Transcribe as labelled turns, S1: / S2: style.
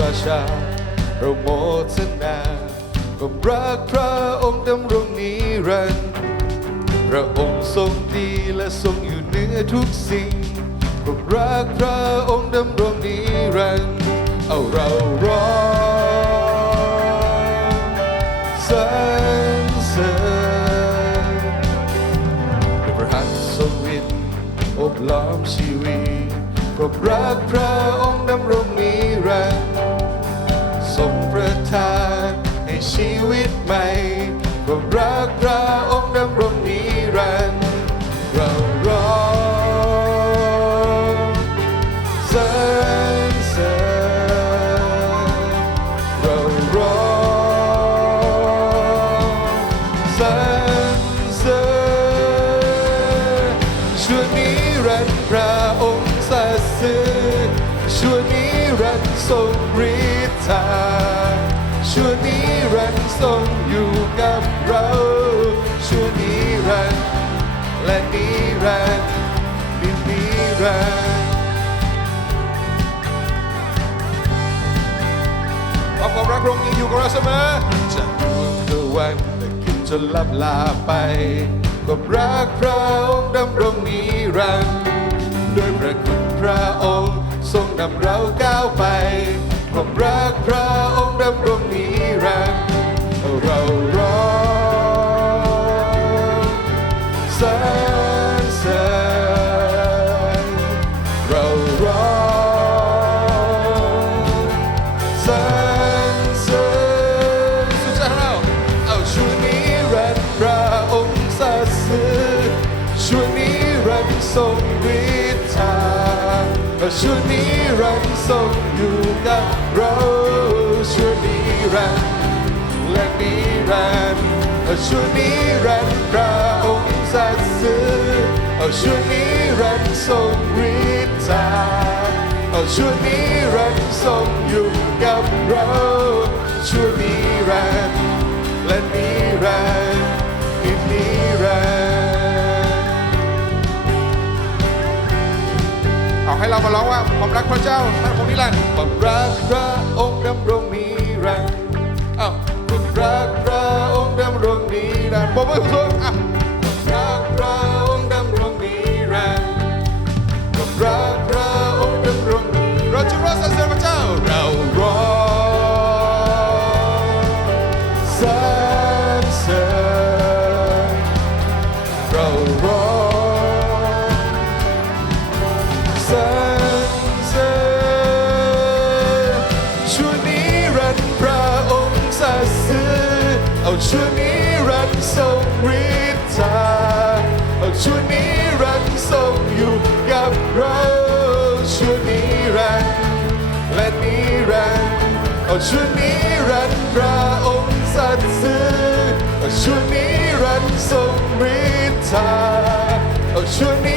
S1: ราชา เราโมทนาความรักพระองค์ดำรงนิรันดร์พระองค์ทรงดีและทรงอยู่เหนือทุกสิ่งความรักพระองค์ดำรงนิรันดร์เอาเราร้องสรรเสริญพระหัตถ์ทรงวินอบล้อมชีวิตความรักพระองค์ วิตใหม่ความรักพระองค์ดำรงนิรันดร์เราร้องสรรเสริญเราร้องสรรเสริญชั่วนิรันดร์พระองค์สัตย์ซื่อชั่วนิรันดร์ทรงฤทธา ชั่วนิรันดร์ทรงอยู่กับเราชั่วนิรันดร์และนิรันดร์นินิรันดร์ความรักพระองค์ยังอยู่กับเราเสมอจะดวงตะวันแต่ขึ้นจนลับลาไปความรักพระองค์ดำรงนิรันดร์ด้วยพระคุณพระองค์ทรงนำเราก้าวไปความรักพระ ทรงฤทธาช่วยนิรันดร์ทรงอยู่กับเราช่วยนิรันดร์และนิรันดร์เอาช่วยนิรันดร์พระองค์สัตย์ซื่อเอาช่วยนิรันดร์ทรงฤทธาเอาชั่วนิรันดร์ทรงอยู่กับเราชั่วนิรันดร์
S2: เอาให้เรามาร้องว่าความรักพระเจ้าท่านคงนิรันดร์
S1: ความรักพระองค์ดำรงนิรันดร์อ้าความรักพระองค์ดำรงนิรันดร์
S2: ปรบมือสูงๆอะ
S1: ชั่วนิรันดร์พระองค์สัตย์ซื่อเอาชั่วนิรันดร์ทรงฤทธาเอาชั่วนิรันดร์ทรงอยู่กับเราชั่วนิรันดร์และนิรันดร์เอาชั่วนิรันดร์พระองค์สัตย์ซื่อเอาชั่วนิรันดร์ทรงฤทธาเอาชั่วนิรันดร์ทรง